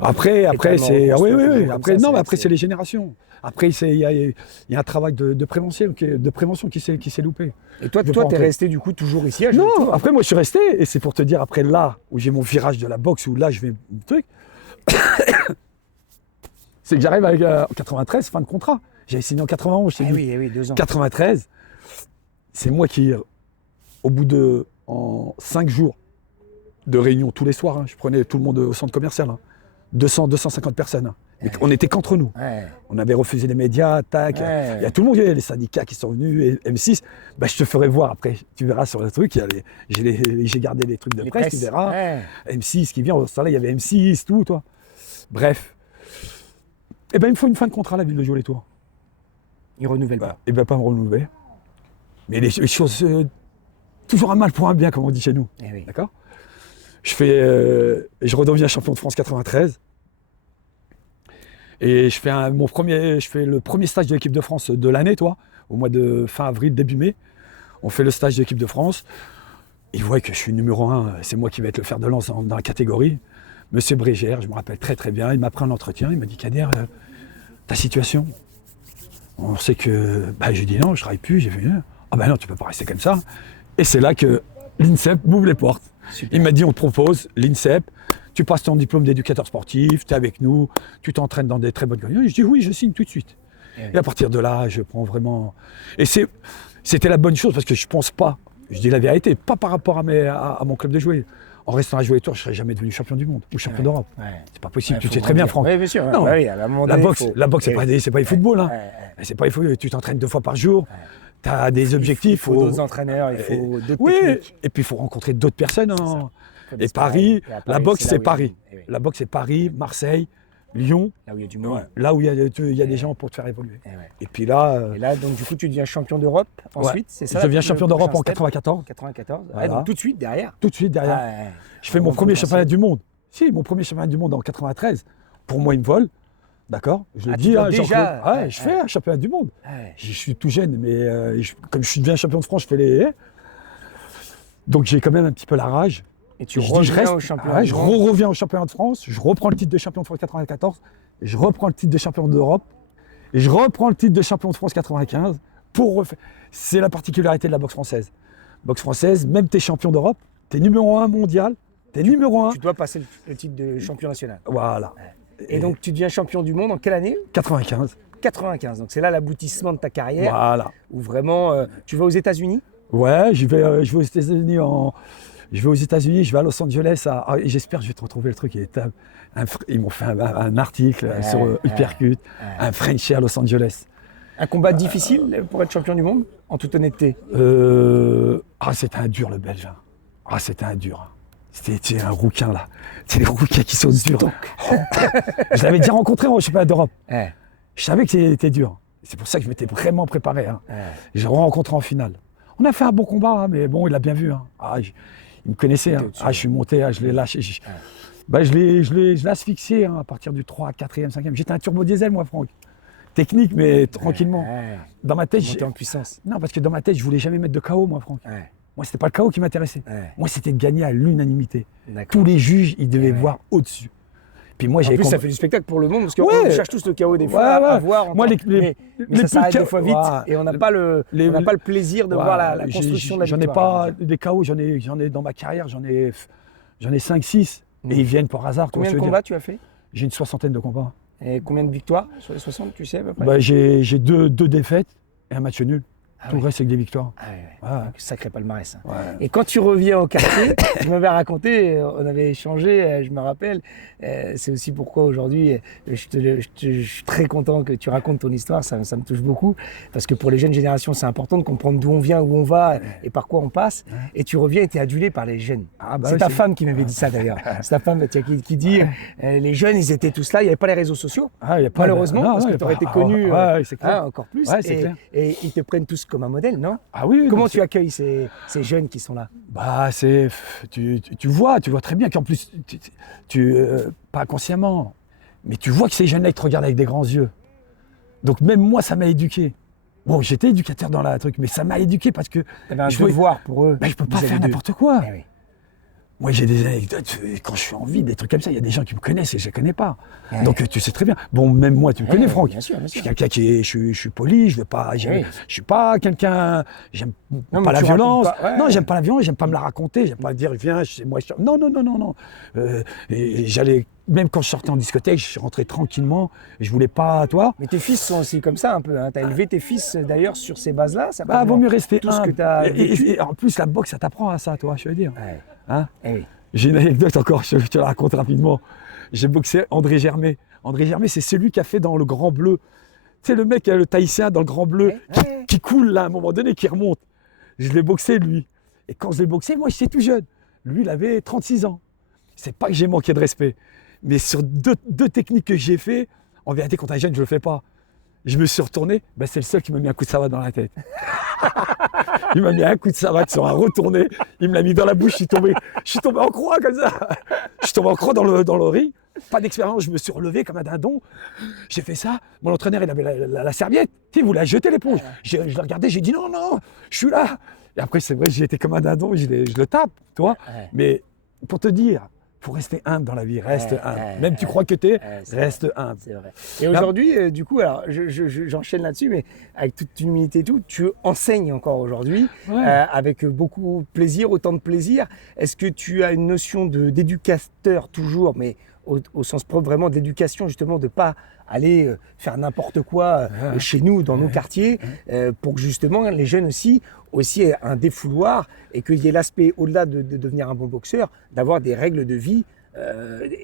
Après, c'est... Oui. Après, c'est les générations. Après, il y a un travail de prévention qui s'est loupé. Et toi, t'es resté du coup toujours ici à jouer? Non, après, moi, je suis resté. Et c'est pour te dire, après, là, où j'ai mon virage de la boxe, où là, je vais... truc, c'est que j'arrive avec 93, fin de contrat. J'avais signé en 91, je t'ai dit. Oui, 2 ans. 93, c'est moi qui, en 5 jours de réunion tous les soirs, je prenais tout le monde au centre commercial. 250 personnes. Mais on n'était qu'entre nous. On avait refusé les médias, tac. Il y a tout le monde, il y a les syndicats qui sont venus, et M6. Je te ferai voir après, tu verras sur le truc. J'ai gardé les trucs de presse, tu verras. M6 qui vient, au là, il y avait M6, tout, toi. Bref. Il me faut une fin de contrat à la ville de Jolet-Tours. Ils renouvellent pas. Pas me renouveler. Mais les choses, toujours un mal pour un bien, comme on dit chez nous. D'accord? Je redeviens champion de France 93. Et je fais le premier stage de l'équipe de France de l'année, au mois de fin avril, début mai. On fait le stage de l'équipe de France. Ils voient que je suis numéro 1, c'est moi qui vais être le fer de lance dans la catégorie. Monsieur Brégère, je me rappelle très très bien, il m'a pris un entretien, il m'a dit, Kader, ta situation, On sait que j'ai dit non, je travaille plus, j'ai fait ah ben non, tu peux pas rester comme ça. Et c'est là que l'INSEP m'ouvre les portes. Super. Il m'a dit on te propose l'INSEP, tu passes ton diplôme d'éducateur sportif, tu es avec nous, tu t'entraînes dans des très bonnes conditions. Je dis oui, je signe tout de suite. Et à partir de là, je prends vraiment. Et c'était la bonne chose parce que je pense pas, je dis la vérité, pas par rapport à mon club de jouer. En restant à jouer les tours, je serais jamais devenu champion du monde ou champion d'Europe. C'est pas possible, tu le sais très bien, Franck. Oui, bien sûr. Non. Oui, à un moment La donné, boxe, c'est pas du football. Hein. C'est pas, tu t'entraînes 2 fois par jour, tu as des objectifs. Il faut d'autres entraîneurs, il faut d'autres oui, techniques. et puis il faut rencontrer d'autres personnes. Hein. Et Paris, Paris, et à la boxe, c'est c'est là où Paris. il y a- oui. La boxe, c'est Paris, Marseille, Lyon. Là où il y a du monde. Là où il y a des gens pour te faire évoluer. Et ouais. Et puis là, Et là, donc du coup, tu deviens champion d'Europe ensuite, c'est ça? je deviens champion d'Europe en prochain step 94. 94. Voilà. Donc tout de suite derrière. Tout de suite derrière. Ah, ouais. Je fais mon premier championnat du monde. Si, mon premier championnat du monde en 93. Pour moi, il me vole. D'accord? Je le Ah, dis, tu hein, dois déjà, Jean-Claude. ouais, Je fais un championnat du monde. Ouais. Je suis tout jeune, mais comme je suis devenu champion de France, je fais les. Donc j'ai quand même un petit peu la rage. Et tu Je dis, reviens reste. au championnat du Je monde. reviens au championnat de France, je reprends le titre de champion de France 94, et je reprends le titre de champion d'Europe, et je reprends le titre de champion de France 95 pour refaire. C'est la particularité de la boxe française. Boxe française, même t'es champion d'Europe, t'es numéro 1 mondial, t'es numéro 1. Tu dois passer le titre de champion national. Voilà. Et donc tu deviens champion du monde en quelle année? 95. 95. Donc c'est là l'aboutissement de ta carrière Voilà. où vraiment tu vas aux États-Unis. Ouais, je vais aux États-Unis je vais à Los Angeles. Et j'espère que je vais te retrouver le truc. Ils m'ont fait un article sur Hypercute, un Frenchie à Los Angeles. Un combat difficile pour être champion du monde, en toute honnêteté. C'était un dur le Belge. Hein. C'était un dur. C'était un rouquin là. C'est les rouquins qui sont durs. Je l'avais déjà rencontré en championnat d'Europe. Ouais. Je savais que c'était dur. C'est pour ça que je m'étais vraiment préparé. Hein. Ouais. J'ai rencontré en finale. On a fait un bon combat, hein, mais bon, il l'a bien vu. Hein. Il me connaissait. Hein. Je suis monté, je l'ai lâché. Je l'ai asphyxié hein, à partir du 3, 4e, 5e. J'étais un turbo diesel, moi, Franck. Technique, mais tranquillement. Ouais. Dans ma tête, Monter en puissance. non, parce que dans ma tête, je voulais jamais mettre de KO, moi, Franck. Ouais. Moi, c'était pas le KO qui m'intéressait. Ouais. Moi, c'était de gagner à l'unanimité. D'accord. Tous les juges, ils devaient Ouais. voir au-dessus. Puis moi, En j'avais plus, ça fait du spectacle pour le monde parce qu'on Ouais. cherche tous le chaos des fois à voir. Moi, mais les ça s'arrête peu de des fois vite voilà. et on n'a pas le plaisir de voir la construction de la J'en ai victoire. pas des KO, j'en ai dans ma carrière, j'en ai 5, 6. Et ils viennent par hasard. Combien de combats tu as fait? J'ai une 60aine de combats. Et combien de victoires sur les 60, tu sais à peu près? J'ai deux défaites et un match nul. Ah Tout oui. le reste, c'est que des victoires. Ah ouais. Ouais. Donc, sacré palmarès. Hein. Ouais. Et quand tu reviens au quartier, tu m'avais raconté, on avait échangé, je me rappelle, c'est aussi pourquoi aujourd'hui, je suis très content que tu racontes ton histoire, ça me touche beaucoup, parce que pour les jeunes générations, c'est important de comprendre d'où on vient, où on va et par quoi on passe. Et tu reviens et tu es adulé par les jeunes. C'est oui, ta femme qui m'avait dit ça d'ailleurs. C'est ta femme qui dit, les jeunes, ils étaient tous là, il n'y avait pas les réseaux sociaux. Y a pas Malheureusement, non, parce y que a tu aurais pas- été connu c'est clair. encore plus. Ouais, c'est clair. Et ils te prennent tous comme un modèle, non? Ah oui. Comment non, tu accueilles ces jeunes qui sont là? Tu vois très bien qu'en plus, pas consciemment, mais tu vois que ces jeunes-là, ils te regardent avec des grands yeux. Donc même moi, ça m'a éduqué. Bon, j'étais éducateur dans la truc, mais ça m'a éduqué parce que Tu avais un je voulais- devoir pour eux. je peux pas vis-à-vis faire d'eux. n'importe quoi. Eh oui. Moi, j'ai des anecdotes, quand je suis en ville, des trucs comme ça, il y a des gens qui me connaissent et je les connais pas. Ouais. Donc tu sais très bien. Bon, même moi, tu me connais, Franck. Bien sûr, bien Je suis sûr. quelqu'un je suis poli, je suis pas quelqu'un, j'aime Non, pas mais la tu violence. racontes pas, ouais. Non, j'aime pas la violence, j'aime pas me la raconter, j'aime pas dire viens chez moi. Non. Et j'allais, même quand je sortais en discothèque, je suis rentré tranquillement, et je voulais pas, toi. Mais tes fils sont aussi comme ça un peu. Hein. Tu as élevé tes fils d'ailleurs sur ces bases-là. Ça Bah, vaut mieux rester tout ce que humble. t'as vécu. Et en plus, la boxe, ça t'apprend à ça, toi, je veux dire. Ouais. Hein. Eh oui. J'ai une anecdote encore, je te la raconte rapidement. J'ai boxé André Germé. André Germé, c'est celui qui a fait dans le Grand Bleu. Tu sais, le mec, le Tahitien dans le Grand Bleu, Ouais. qui coule là, à un moment donné, qui remonte. Je l'ai boxé, lui. Et quand je l'ai boxé, moi, j'étais tout jeune. Lui, il avait 36 ans. C'est pas que j'ai manqué de respect. Mais sur deux techniques que j'ai fait, en vérité, quand t'es jeune, je le fais pas. Je me suis retourné, c'est le seul qui m'a mis un coup de savate dans la tête. Il m'a mis un coup de savate sur un retourné, il me l'a mis dans la bouche, je suis tombé en croix comme ça. Je suis tombé en croix dans le ring. Pas d'expérience, je me suis relevé comme un dindon. J'ai fait ça, mon entraîneur il avait la serviette, il voulait jeter l'éponge. Je l'ai regardé, j'ai dit non, je suis là. Et après c'est vrai, j'ai été comme un dindon, je le tape, tu vois. Ouais. Mais pour te dire, faut rester humble dans la vie, reste humble. Même tu crois que t'es, reste humble. C'est vrai. Et aujourd'hui, du coup, alors j'enchaîne là-dessus, mais avec toute humilité et tout, tu enseignes encore aujourd'hui, avec beaucoup de plaisir, autant de plaisir. Est-ce que tu as une notion d'éducateur toujours, mais au sens propre vraiment d'éducation, justement, de pas aller faire n'importe quoi chez nous, dans nos quartiers, pour que justement les jeunes aussi aient un défouloir et qu'il y ait l'aspect, au-delà de devenir un bon boxeur, d'avoir des règles de vie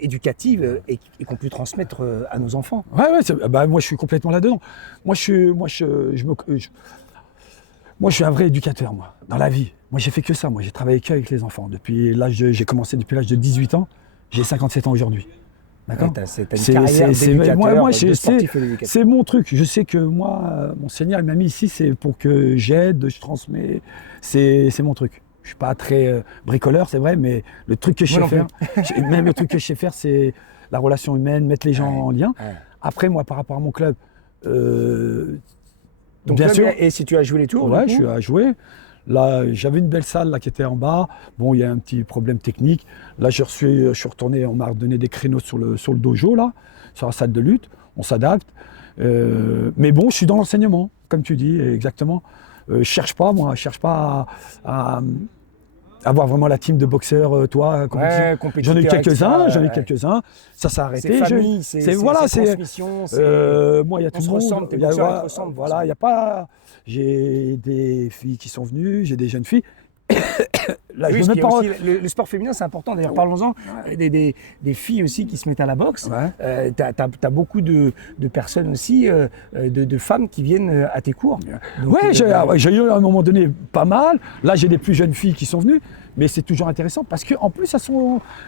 éducatives et qu'on peut transmettre à nos enfants. Moi je suis complètement là-dedans. Moi je suis un vrai éducateur, moi, dans la vie. Moi j'ai fait que ça, moi j'ai travaillé qu'avec les enfants. J'ai commencé depuis l'âge de 18 ans, j'ai 57 ans aujourd'hui. D'accord. T'as une carrière d'éducateur, de sportif et d'éducateur. C'est mon truc. Je sais que moi, mon Seigneur, il m'a mis ici, c'est pour que j'aide, je transmets. C'est mon truc. Je suis pas très bricoleur, c'est vrai, mais le truc que je sais faire, même le truc que je sais faire, c'est la relation humaine, mettre les gens en lien. Après, moi, par rapport à mon club, donc bien sûr. Et si tu as joué les tours? Ouais, je suis à jouer. Là, j'avais une belle salle là, qui était en bas. Bon, il y a un petit problème technique. Là, je suis retourné, on m'a donné des créneaux sur le dojo, là, sur la salle de lutte. On s'adapte. Mais bon, je suis dans l'enseignement, comme tu dis, exactement. Je cherche pas à avoir vraiment la team de boxeurs, toi, j'en ai eu quelques-uns, ça s'est arrêté. C'est famille, c'est transmission, moi, il y a tout le monde. Il y a pas. J'ai des filles qui sont venues, j'ai des jeunes filles. Là, le sport féminin, c'est important. D'ailleurs, parlons-en des filles aussi qui se mettent à la boxe. T'as beaucoup de personnes aussi, de femmes qui viennent à tes cours. Donc, j'ai eu à un moment donné pas mal. Là, j'ai des plus jeunes filles qui sont venues. Mais c'est toujours intéressant parce qu'en plus,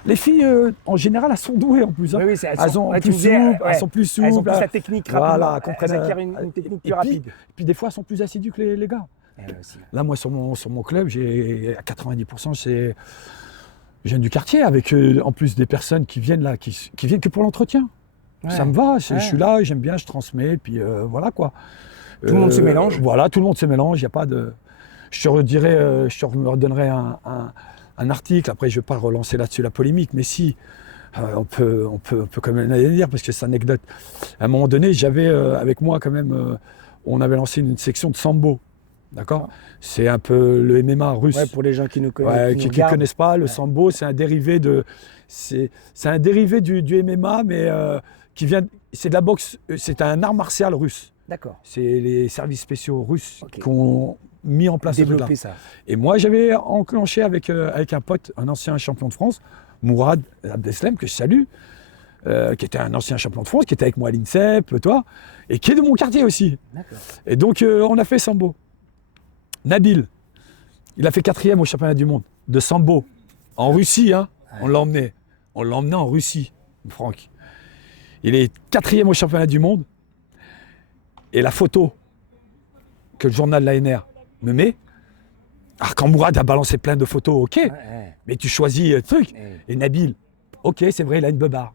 les filles, en général, elles sont douées en plus. Hein. Oui, elles sont plus souples. Elles ont plus la technique rapide. Elles acquièrent une technique plus rapide. Et puis des fois, elles sont plus assidues que les gars. Là, moi, sur mon club, j'ai à 90%, je viens du quartier avec en plus des personnes qui viennent là, qui viennent que pour l'entretien. Ça me va, je suis là, j'aime bien, je transmets, puis voilà quoi. Tout le monde se mélange. Voilà, tout le monde se mélange, il n'y a pas de... Je te redonnerai un article, après je ne vais pas relancer là-dessus la polémique, mais si, on peut quand même le dire, parce que c'est une anecdote. À un moment donné, j'avais avec moi quand même, on avait lancé une section de sambo. D'accord. C'est un peu le MMA russe. Pour les gens qui ne connaissent pas, le sambo, c'est un dérivé du MMA, mais c'est de la boxe, c'est un art martial russe. D'accord. C'est les services spéciaux russes qui ont mis en place développé ça. Et moi, j'avais enclenché avec un pote, un ancien champion de France, Mourad Abdeslam, que je salue, qui était un ancien champion de France, qui était avec moi à l'INSEP, toi, et qui est de mon quartier aussi. D'accord. Et donc, on a fait sambo. Nabil, il a fait 4e au championnat du monde de sambo en Russie. Hein. On l'a emmené en Russie, Franck. Il est 4e au championnat du monde. Et la photo que le journal de l'ANR me met, quand Mourad a balancé plein de photos, ok, mais tu choisis le truc. Et Nabil, ok, c'est vrai, il a une beubare.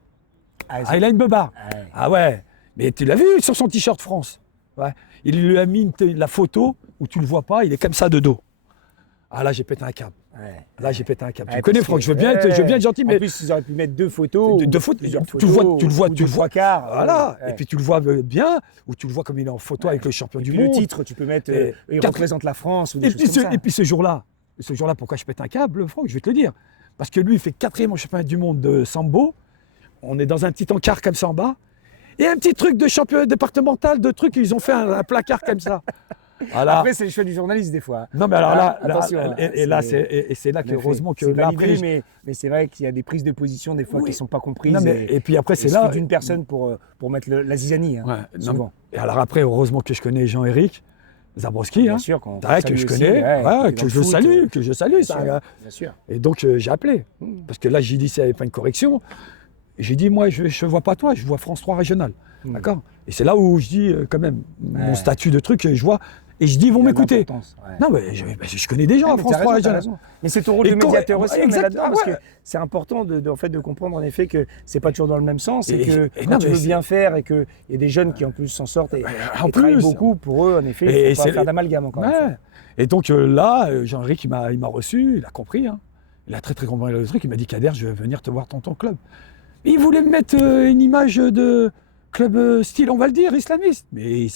Il a une beubare. Ah ouais, mais tu l'as vu sur son t-shirt France. Ouais. Il lui a mis la photo où tu le vois pas, il est comme ça de dos. Ah là, j'ai pété un câble. Là, j'ai pété un câble. Tu me connais, Franck, je veux bien être gentil, mais... En plus, ils auraient pu mettre 2 photos. Tu le vois quart. Voilà. Et puis tu le vois bien, ou tu le vois comme il est en photo avec le champion du monde. Le titre, tu peux mettre, il représente la France ou des choses comme ça. Et puis ce jour-là, pourquoi je pète un câble, Franck, je vais te le dire. Parce que lui, il fait 4e au championnat du monde de sambo. On est dans un petit encart comme ça en bas. Et un petit truc de championnat départemental, de trucs, ils ont fait un placard comme ça. Voilà. Après, c'est le choix du journaliste des fois. Non, mais alors là, attention, c'est là que heureusement que là, après, mais c'est vrai qu'il y a des prises de position des fois qui ne sont pas comprises. Non, et puis après, c'est là d'une personne pour mettre la zizanie. Souvent. Et alors après, heureusement que je connais Jean-Éric Zabrowski, bien sûr, que je connais, que je salue, ça. Bien sûr. Et donc j'ai appelé parce que là, j'ai dit c'est pas une correction. J'ai dit moi, je ne vois pas toi, je vois France 3 régional, d'accord. Et c'est là où je dis quand même mon statut de truc, je vois. Et je dis, ils vont m'écouter. Non, mais je connais des gens à France 3 régional. Mais c'est ton rôle de médiateur aussi, parce que c'est important de comprendre en effet que c'est pas toujours dans le même sens et que quand tu veux bien faire et qu'il y a des jeunes qui en plus s'en sortent et travaillent beaucoup, pour eux, en effet, il ne faut pas faire d'amalgame encore. Et donc là, Jean-Éric, il m'a reçu, il a compris. Hein. Il a très compris le truc. Il m'a dit, Kader, je vais venir te voir dans ton club. Et il voulait me mettre une image de club style, on va le dire, islamiste. Mais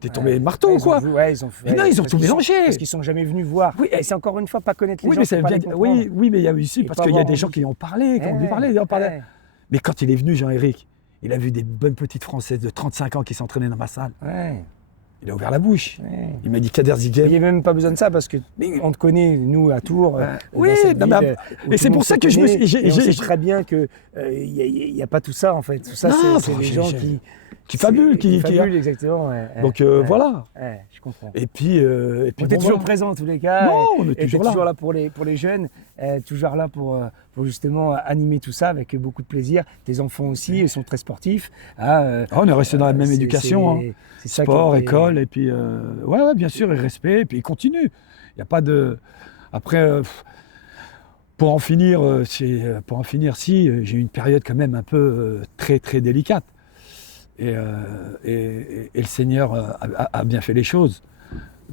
t'es tombé marteau ou quoi? Ils ont tout mélangé. Parce qu'ils sont jamais venus voir. Oui, et c'est encore une fois pas connaître les oui, gens. Mais ça bien, oui, mais il y a eu ici, parce qu'il y a des gens qui ont parlé, qui ont lui parlé. Mais quand il est venu, Jean-Éric, il a vu des bonnes petites Françaises de 35 ans qui s'entraînaient dans ma salle. Ouais. Il a ouvert la bouche. Ouais. Il m'a dit, Kader Ziguem. Il n'y a même pas besoin de ça parce que on te connaît, nous, à Tours. Oui, et c'est pour ça que je me suis. On sait très bien qu'il n'y a pas tout ça, en fait. Tout ça, c'est les gens qui fabulent. Qui fabulent, exactement. Donc voilà. Ouais, je comprends. Et puis on était toujours présent en tous les cas. Non, on est toujours là pour les jeunes, toujours là pour justement animer tout ça avec beaucoup de plaisir. Tes enfants aussi, ils sont très sportifs. On est resté dans la même éducation. C'est ça sport, école, et puis ouais, bien sûr, et respect, et puis il continue. Il n'y a pas de. Après, pour en finir, si j'ai eu une période quand même un peu très délicate. Et le Seigneur a bien fait les choses.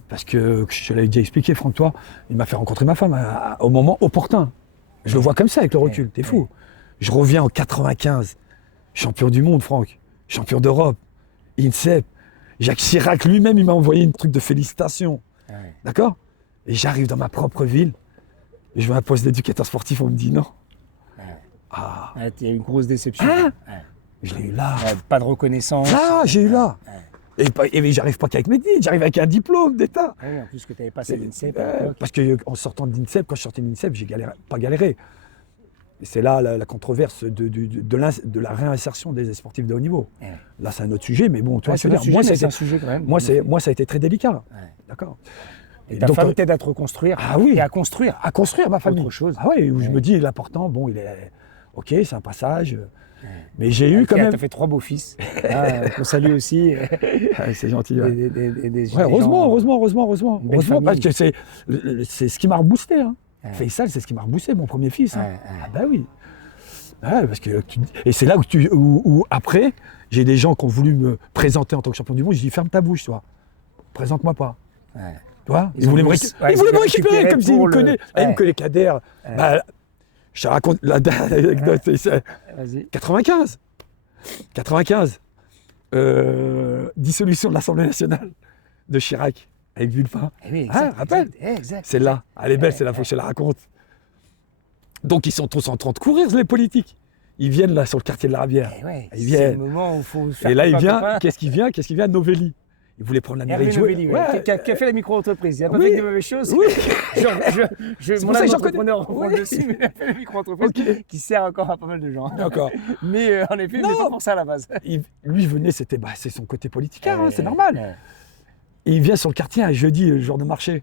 Parce que, je l'avais déjà expliqué, Franck, toi, il m'a fait rencontrer ma femme au moment opportun. Je le vois comme ça avec le recul, t'es fou. Je reviens en 95, champion du monde, Franck, champion d'Europe, INSEP. Jacques Chirac lui-même, il m'a envoyé un truc de félicitations. D'accord? Et j'arrive dans ma propre ville, et je veux un poste d'éducateur sportif, on me dit non. Il y a eu une grosse déception. Je l'ai eu là. Pas de reconnaissance. Là, j'ai eu là. Et j'arrive pas qu'avec mes titres, j'arrive avec un diplôme d'État. Oui, en plus que tu n'avais pas fait l'INSEP. Parce qu'en sortant de l'INSEP, quand je sortais de l'INSEP, j'ai pas galéré. Et c'est là la controverse de la réinsertion des sportifs de haut niveau. Là, c'est un autre sujet, mais bon, tu vois, c'est un sujet quand même. Moi, ça a été très délicat. D'accord. Et ta femme t'aide à te reconstruire. Et à construire. À construire ma famille. Autre chose. Ah oui, où je me dis, l'important, bon, il est. Ok, c'est un passage. Mais j'ai eu quand même. Tu as fait 3 beaux fils. On salue aussi. C'est gentil. Heureusement. Parce que c'est ce qui m'a reboosté. Faisal, c'est ce qui m'a reboosté, mon premier fils. Ah bah oui. Parce que et c'est là où après, j'ai des gens qui ont voulu me présenter en tant que champion du monde. Je dis, ferme ta bouche, toi. Présente-moi pas. Tu vois, ils voulaient me récupérer comme s'ils me connaissaient. Ils me connaissaient Kader. Je te raconte l'anecdote. 95. Dissolution de l'Assemblée nationale de Chirac avec Vulpin. Rappelle. C'est là. Elle est belle, c'est là, faut que je la raconte. Donc ils sont tous en train de courir, les politiques. Ils viennent là sur le quartier de la Rabière. Ils viennent. C'est le moment où il faut faire. Et là, il vient. Qu'est-ce qui vient? Novelli. Il voulait prendre la mairie de Joué. Qui a fait la micro-entreprise. Il n'a pas fait de mauvaises choses. Oui. Mon entrepreneur reprend le dessus, mais il a fait la micro-entreprise qui sert encore à pas mal de gens. D'accord. Mais en effet, il n'est pas pour ça à la base. Lui venait, c'est son côté politique, c'est normal. Et il vient sur le quartier un jeudi, le jour de marché.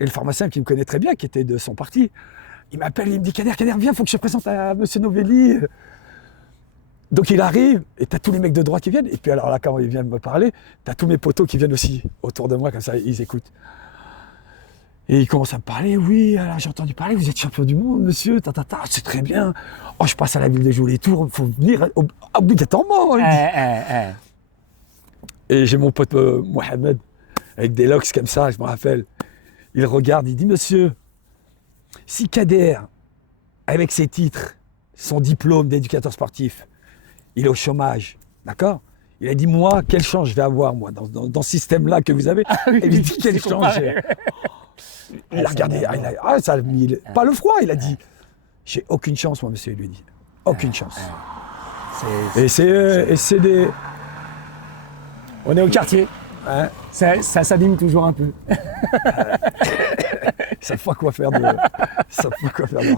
Et le pharmacien qui me connaît très bien, qui était de son parti, il m'appelle, il me dit, Kader, viens, il faut que je te présente à monsieur Novelli. Donc il arrive, et t'as tous les mecs de droite qui viennent, et puis alors là, quand il vient me parler, t'as tous mes potos qui viennent aussi autour de moi, comme ça, ils écoutent. Et il commence à me parler, oui, alors j'ai entendu parler, vous êtes champion du monde, monsieur, c'est très bien. Oh, je passe à la ville de Joué-les-Tours, il faut venir obligatoirement. Et j'ai mon pote Mohamed, avec des locks comme ça, je me rappelle. Il regarde, il dit, monsieur, si Kader, avec ses titres, son diplôme d'éducateur sportif, il est au chômage, d'accord? Il a dit, moi, quelle chance je vais avoir, moi, dans ce système-là que vous avez. Et il dit, quelle chance j'ai. Il a regardé, ça a mis pas le froid, il a dit, j'ai aucune chance, moi, monsieur, il lui dit. Aucune chance. Et c'est des... On est au quartier. Ça s'abîme toujours un peu. Ça faut quoi faire de.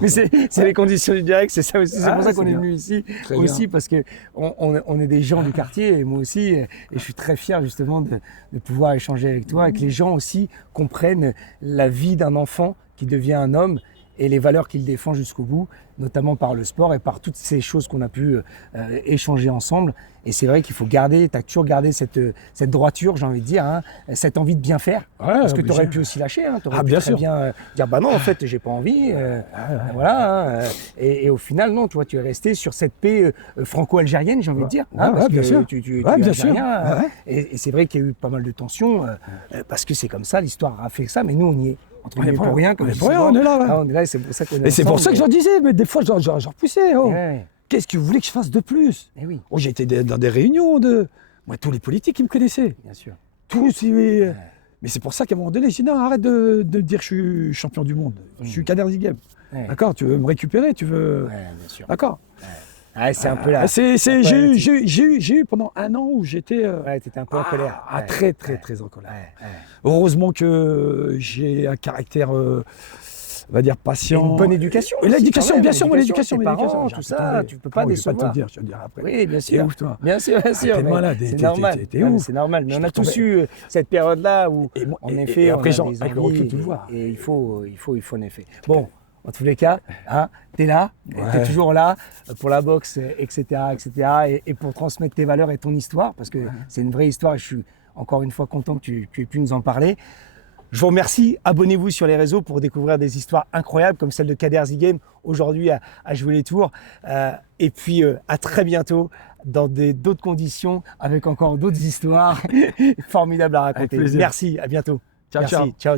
Mais c'est les conditions du direct, c'est ça aussi. C'est pour ça qu'on est venu ici aussi, parce que on est des gens du quartier, et moi aussi, et je suis très fier justement de pouvoir échanger avec toi, et que les gens aussi comprennent la vie d'un enfant qui devient un homme et les valeurs qu'il défend jusqu'au bout, notamment par le sport et par toutes ces choses qu'on a pu échanger ensemble. Et c'est vrai qu'il faut garder, tu as toujours gardé cette droiture, j'ai envie de dire, cette envie de bien faire. Parce que tu aurais pu aussi lâcher, tu aurais pu très bien dire, bah non, en fait, j'ai pas envie. Voilà. Et au final, non, tu vois, tu es resté sur cette paix franco-algérienne, j'ai envie de dire. Bien sûr. Tu es algérien. Et c'est vrai qu'il y a eu pas mal de tensions, parce que c'est comme ça, l'histoire a fait ça, mais nous, on y est. entre guillemets pour rien, comme on est je dis pour rien, souvent. on est là. Ouais. Ah, on est là, et c'est pour ça qu'on est Et c'est pour ensemble, ça que mais- j'en disais, mais des fois, j'en repoussais. Oh. Ouais, Qu'est-ce que vous voulez que je fasse de plus? eh oui, Oh, j'ai été dans des réunions de. Moi, tous les politiques, ils me connaissaient. bien sûr. Tous. Mais c'est pour ça qu'à un moment donné, j'ai dit non, arrête de dire que je suis champion du monde. Je suis Kader Zighem. Ouais. D'accord? Tu veux me récupérer? Tu veux. Ouais, bien sûr. D'accord? Ouais, c'est un peu là. J'ai eu pendant un an où j'étais Ouais, t'étais un peu en colère. Ouais. très en colère. Ouais, ouais. Heureusement que j'ai un caractère, on va dire, Et patient. une bonne éducation. Et aussi, l'éducation, quand même, bien sûr, mon tes éducation. parents, J'ai tout un ça, peu tombé. tu peux pas Oh, je vais pas te décevoir. le dire, je te le dirai après. Oui, bien T'es sûr. ouf, toi. Bien sûr. t'es mais malade, c'est t'es normal. t'es Non, mais ouf. c'est normal. Mais Je on a peux tous tomber. eu cette période-là où, Et moi- en et- effet, et on après, a genre, des avec le envies recul, tu le et- vois. Et il faut en effet. Bon, en tous les cas, hein, t'es là, Ouais. t'es toujours là pour la boxe, etc., et pour transmettre tes valeurs et ton histoire, parce que c'est une vraie histoire. Et je suis encore une fois content que tu aies pu nous en parler. Je vous remercie. Abonnez-vous sur les réseaux pour découvrir des histoires incroyables comme celle de Kader Zighem aujourd'hui à jouer les tours. Et puis à très bientôt dans d'autres conditions avec encore d'autres histoires formidables à raconter. plaisir. Merci, à bientôt. Ciao, Merci. ciao. Ciao.